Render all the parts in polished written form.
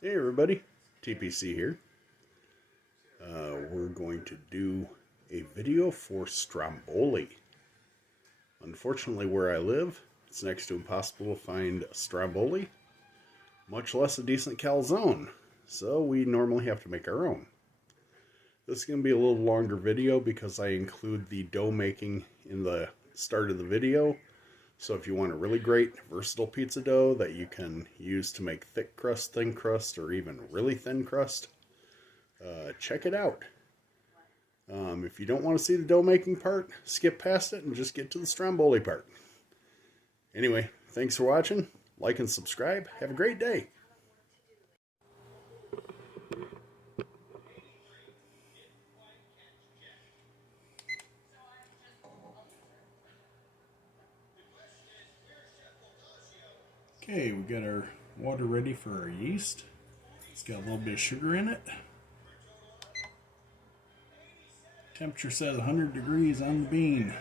Hey everybody, TPC here. We're going to do a video for Stromboli. Unfortunately, where I live, it's next to impossible to find Stromboli, much less a decent calzone. So we normally have to make our own. This is going to be a little longer video because I include the dough making in the start of the video. So if you want a really great versatile pizza dough that you can use to make thick crust, thin crust, or even really thin crust, check it out. If you don't want to see the dough making part, skip past it and just get to the Stromboli part. Anyway, thanks for watching. Like and subscribe. Have a great day. Okay, we got our water ready for our yeast. It's got a little bit of sugar in it. Temperature says 100 degrees on the bean.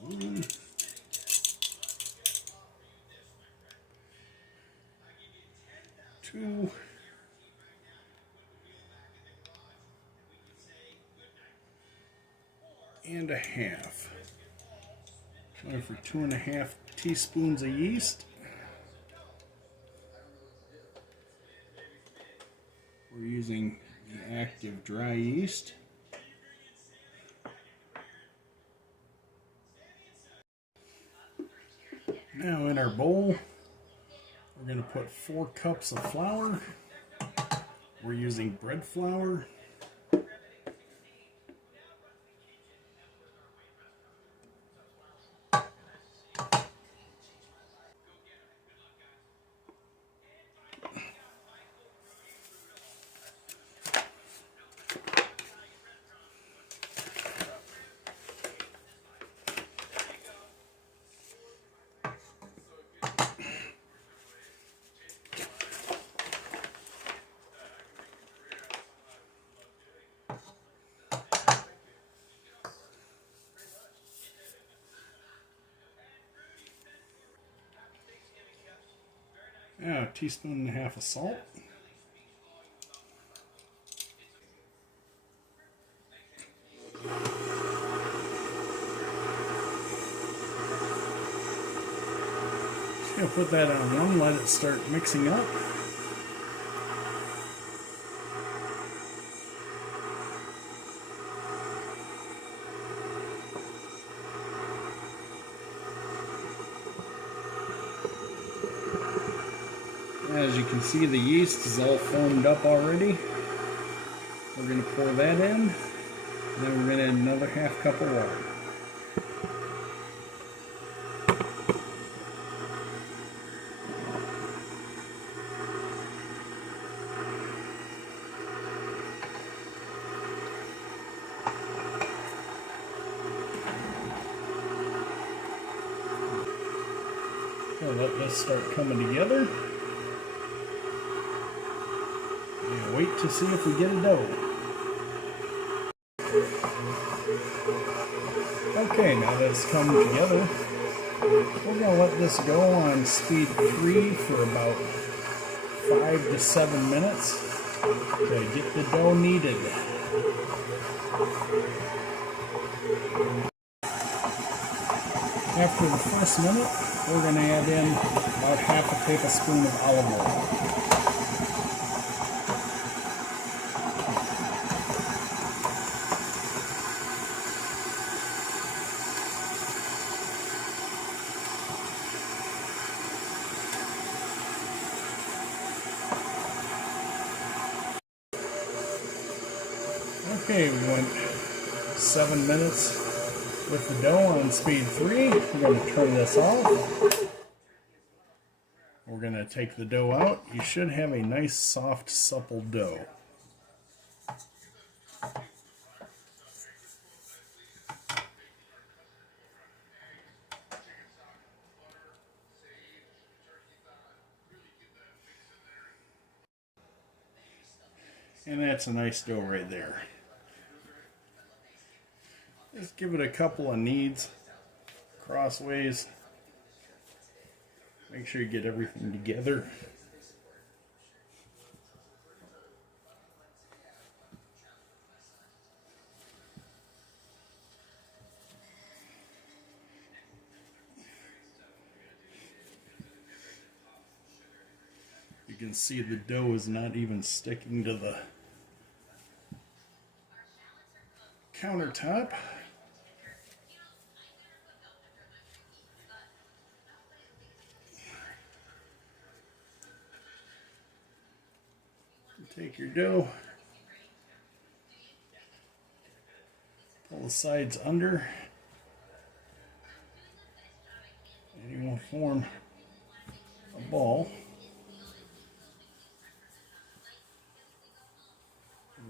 One, two, and a half. Going for 2.5 teaspoons of yeast. We're using the Active Dry Yeast. Now in our bowl, we're going to put 4 cups of flour. We're using bread flour. Now, 1.5 teaspoons of salt. Just going to put that on one, let it start mixing up. As you can see, the yeast is all foamed up already. We're going to pour that in, and then we're going to add another 1/2 cup of water. We'll let this start coming together. And wait to see if we get a dough. Okay, now that it's come together, we're going to let this go on speed 3 for about 5 to 7 minutes to get the dough kneaded. After the first minute, we're going to add in about 1/2 tablespoon of olive oil. Okay, we went 7 minutes with the dough on speed 3. We're going to turn this off. We're going to take the dough out. You should have a nice, soft, supple dough. And that's a nice dough right there. Just give it a couple of kneads crossways. Make sure you get everything together. You can see the dough is not even sticking to the countertop. Take your dough, pull the sides under, and you will form a ball.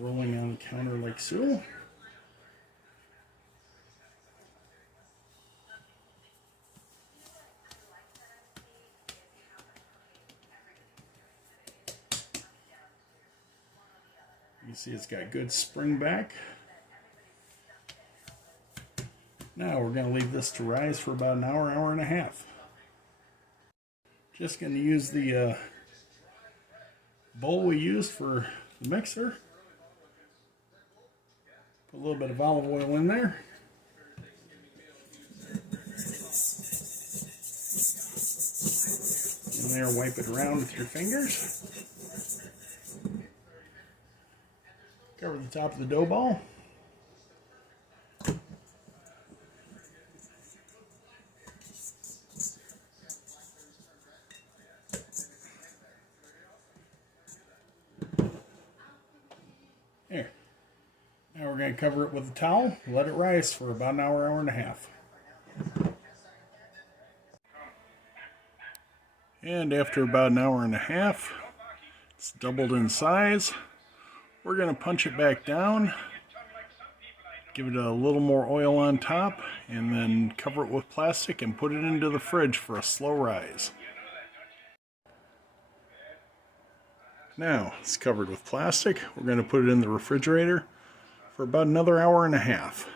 Rolling on the counter like so. You see it's got good spring back. Now we're going to leave this to rise for about an hour, hour and a half. Just going to use the bowl we used for the mixer. Put a little bit of olive oil in there. In there, wipe it around with your fingers. Cover the top of the dough ball. There. Now we're going to cover it with a towel, let it rise for about an hour, hour and a half. And after about an hour and a half, it's doubled in size. We're going to punch it back down, give it a little more oil on top, and then cover it with plastic and put it into the fridge for a slow rise. Now it's covered with plastic. We're going to put it in the refrigerator for about another hour and a half.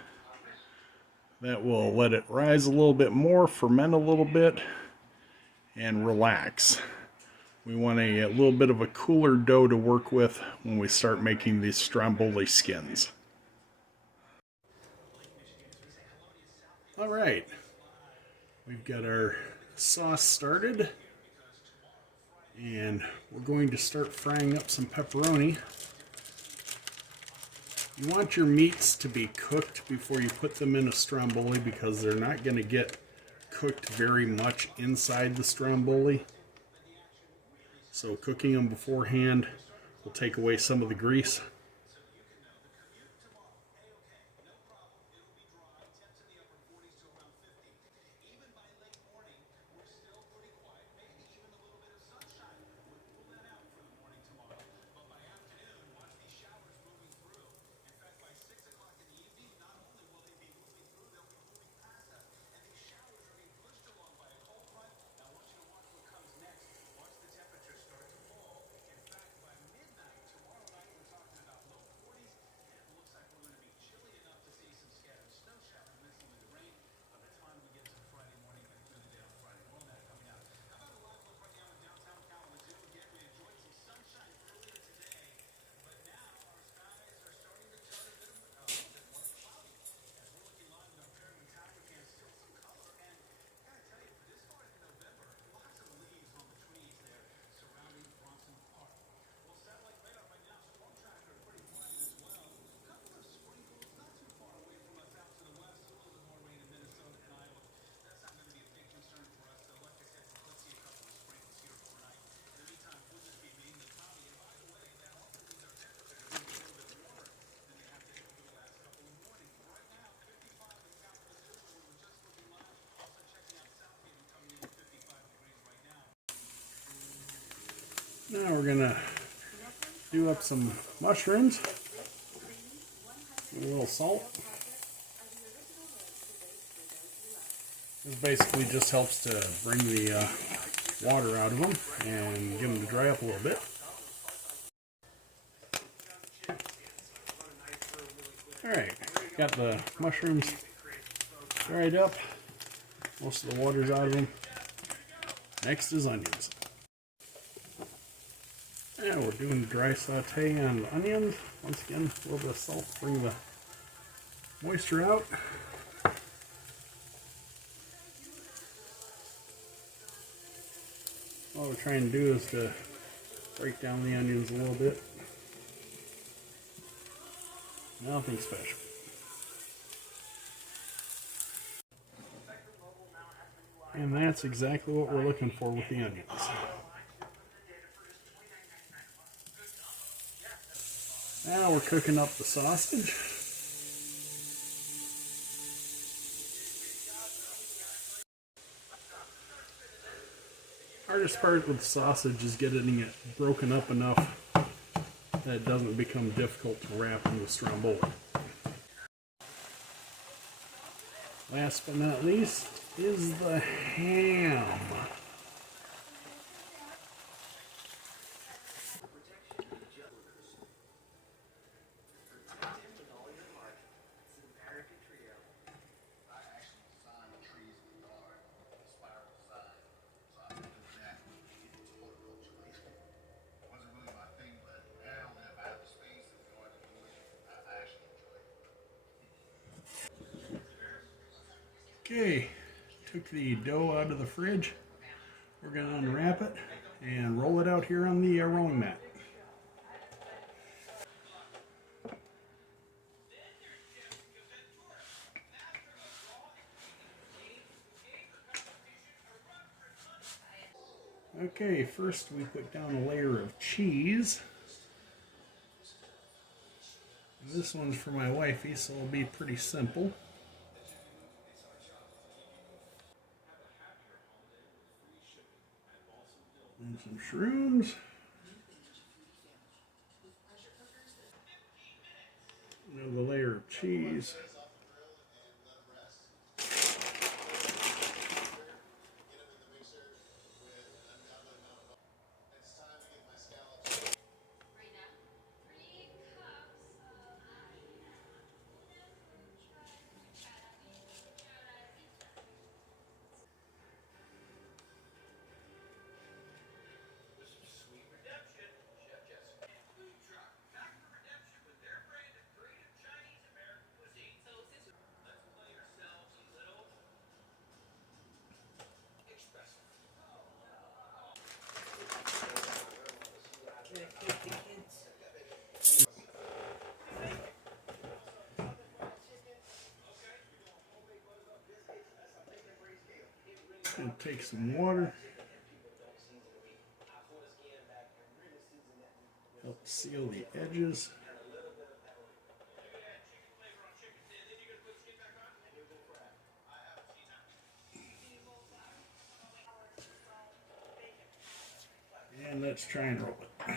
That will let it rise a little bit more, ferment a little bit, and relax. We want a little bit of a cooler dough to work with when we start making these Stromboli skins. Alright, we've got our sauce started, and we're going to start frying up some pepperoni. You want your meats to be cooked before you put them in a Stromboli because they're not going to get cooked very much inside the Stromboli. So cooking them beforehand will take away some of the grease. Now we're going to do up some mushrooms, a little salt. This basically just helps to bring the water out of them and get them to dry up a little bit. Alright, Got the mushrooms dried up. Most of the water's out of them. Next is onions. And we're doing dry saute on the onions. Once again, a little bit of salt to bring the moisture out. What we're trying to do is to break down the onions a little bit. Nothing special. And that's exactly what we're looking for with the onions. Now we're cooking up the sausage. Hardest part with the sausage is getting it broken up enough that it doesn't become difficult to wrap in the Stromboli. Last but not least is the ham. Okay, took the dough out of the fridge. We're going to unwrap it and roll it out here on the rolling mat. Okay, first we put down a layer of cheese. This one's for my wifey, so it'll be pretty simple. And some shrooms. Another layer of cheese. Gonna take some water, help seal the edges. And let's try and roll it.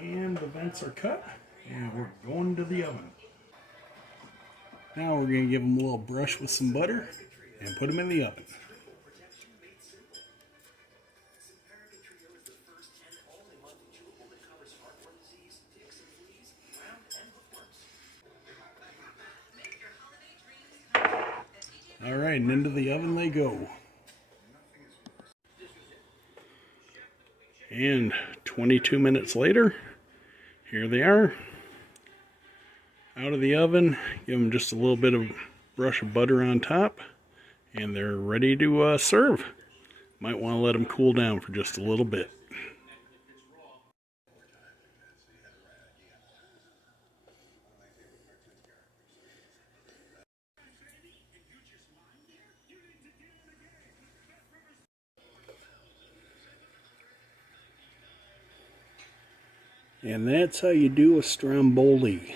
And the vents are cut, and we're going to the oven. Now we're going to give them a little brush with some butter and put them in the oven. Alright, and into the oven they go. And 22 minutes later, here they are, out of the oven. Give them just a little bit of brush of butter on top, and they're ready to serve. Might want to let them cool down for just a little bit. And that's how you do a Stromboli.